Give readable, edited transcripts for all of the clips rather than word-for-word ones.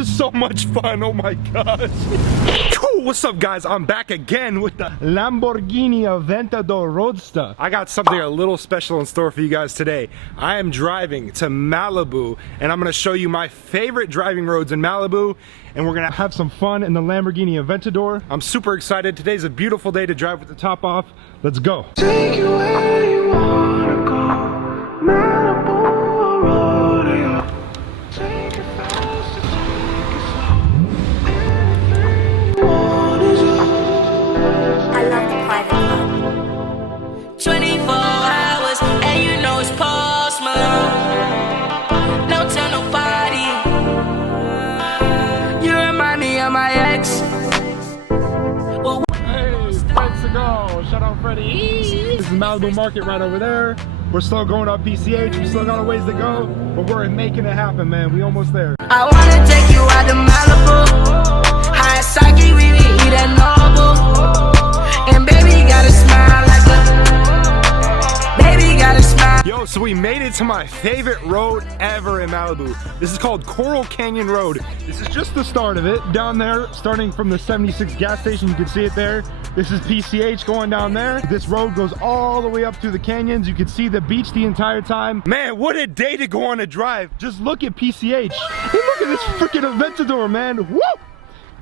So much fun, oh my gosh. Cool, what's up guys? I'm back again with the Lamborghini Aventador Roadster. I got something a little special in store for you guys today. I am driving to Malibu and I'm gonna show you my favorite driving roads in Malibu, and we're gonna have some fun in the Lamborghini Aventador. I'm super excited. Today's a beautiful day to drive with the top off. Let's go. Take you where you wanna go, Malibu rodeo. Take it fast to take it slow. Anything you want is yours. I love the private club. 24 hours, and you know it's Post Malone. No tell nobody. You remind me of my ex. Well, Hey, Fred's to go. Shout out Freddie. This is Malibu Market right over there. We're still going up PCH. We still got a ways to go, but we're making it happen, man. We almost there. I wanna take you out to Malibu. High sake, we eat at Nobu. And baby, gotta smile like a. Baby, gotta smile. Yo, so we made it to my favorite road ever in Malibu. This is called Coral Canyon Road. This is just the start of it. Down there, starting from the 76 gas station, you can see it there. This is PCH going down there. This road goes all the way up through the canyons. You can see the beach the entire time. Man, what a day to go on a drive. Just look at PCH. Hey, look at this freaking Aventador, man. Woo!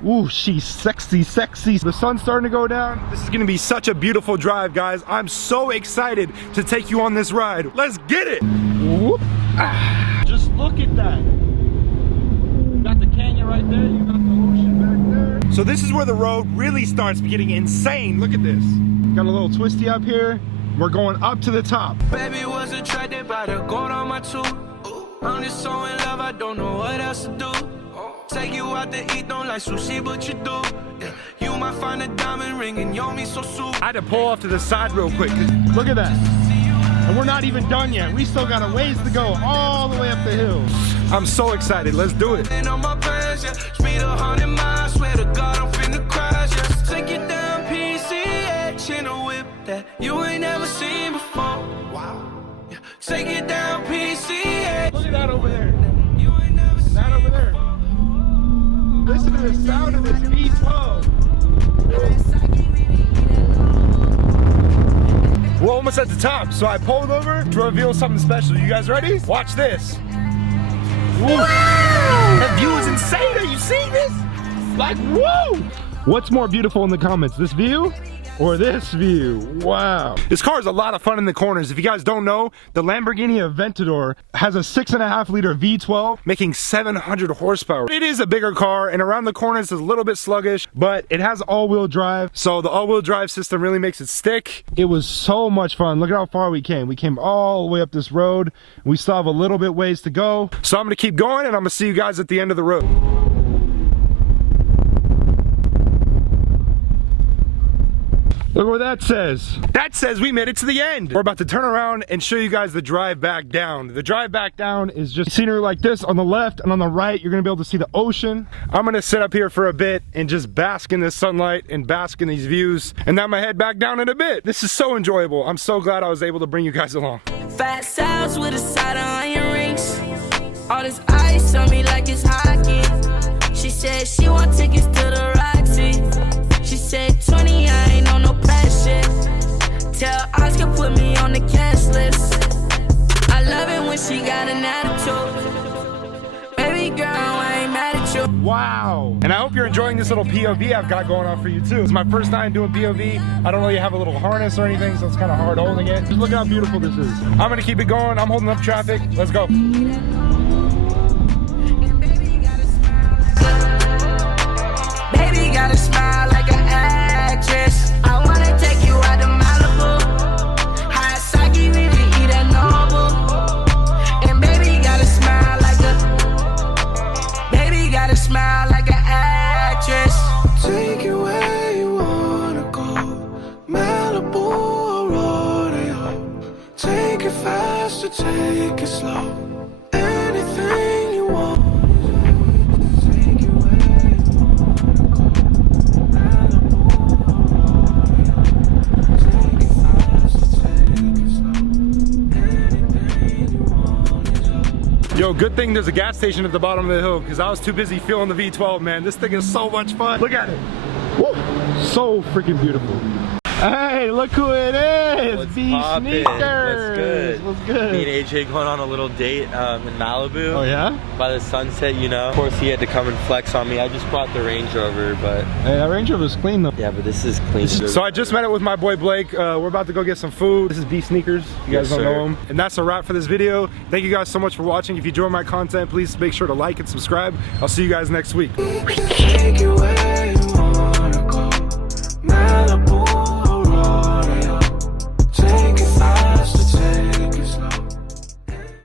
Ooh, she's sexy, sexy. The sun's starting to go down. This is gonna be such a beautiful drive, guys. I'm so excited to take you on this ride. Let's get it. Whoop. Ah. Just look at that. You got the canyon right there. You got the ocean back there. So this is where the road really starts getting insane. Look at this. Got a little twisty up here. We're going up to the top. Baby was attracted by the gold on my tooth. I'm just so in love, I don't know what else to do. Take you out to eat, don't like sushi, but you do. Yeah. You might find a diamond ring and yo me so soup. I had to pull off to the side real quick. Look at that. And we're not even done yet. We still got a ways to go all the way up the hill. I'm so excited. Let's do it. And on my pants, yeah. Speed 100 miles, swear to God I'm finna crash, yeah. Take it down PCH in a whip that you ain't never seen before. Wow. Yeah. Take it down PCH. Look at that over there. You ain't never seen That over there. Listen to the sound of this V12. We're almost at the top, so I pulled over to reveal something special. You guys ready? Watch this. Woo. That view is insane. Are you seeing this? Like, whoa! What's more beautiful in the comments, this view or this view? Wow. This car is a lot of fun in the corners. If you guys don't know, the Lamborghini Aventador has a 6.5 liter V12 making 700 horsepower. It is a bigger car, and around the corners is a little bit sluggish, but it has all-wheel drive, so the all-wheel drive system really makes it stick. It was so much fun. Look at how far we came. We came all the way up this road. We still have a little bit ways to go. So I'm gonna keep going, and I'm gonna see you guys at the end of the road. Look what that says. That says we made it to the end. We're about to turn around and show you guys the drive back down. The drive back down is just scenery like this on the left, and on the right, you're gonna be able to see the ocean. I'm gonna sit up here for a bit and just bask in this sunlight and bask in these views, and then I'm gonna head back down in a bit. This is so enjoyable. I'm so glad I was able to bring you guys along. Fat cells with a side on your rings. All this ice on me like it's hockey. She said she want tickets to the Roxy. She said 20, I ain't on no pressure. Tell Oscar put me on the cash list. I love it when she got an attitude. Baby girl, I ain't mad at you. Wow. And I hope you're enjoying this little POV I've got going on for you too. It's my first time doing POV. I don't really have a little harness or anything, so it's kind of hard holding it. Just look how beautiful this is. I'm gonna keep it going. I'm holding up traffic. Let's go. Baby gotta smile like an actress. I wanna take you out to Malibu. High sake, we eat at Nobu. And baby gotta smile like a. Baby gotta smile like an actress. Take you where you wanna go, Malibu or rodeo. Take it fast or take it slow. Anything you want. Take you where you wanna go, Malibu or rodeo. Take it fast or take it slow. Anything you want. Yo, Yo, good thing there's a gas station at the bottom of the hill because I was too busy feeling the V12, man. This thing is so much fun. Look at it. Woo. So freaking beautiful. Hey, look who it is! What's B poppin'? Sneakers! What's What's good? Me and AJ going on a little date in Malibu. Oh yeah? By the sunset, you know. Of course, he had to come and flex on me. I just brought the Range Rover, but... Hey, that Range Rover's clean though. Yeah, but this is clean. So I just met it with my boy Blake. We're about to go get some food. This is B Sneakers. You guys Yes, don't know sir. him. And that's a wrap for this video. Thank you guys so much for watching. If you enjoy my content, please make sure to like and subscribe. I'll see you guys next week. Take you away.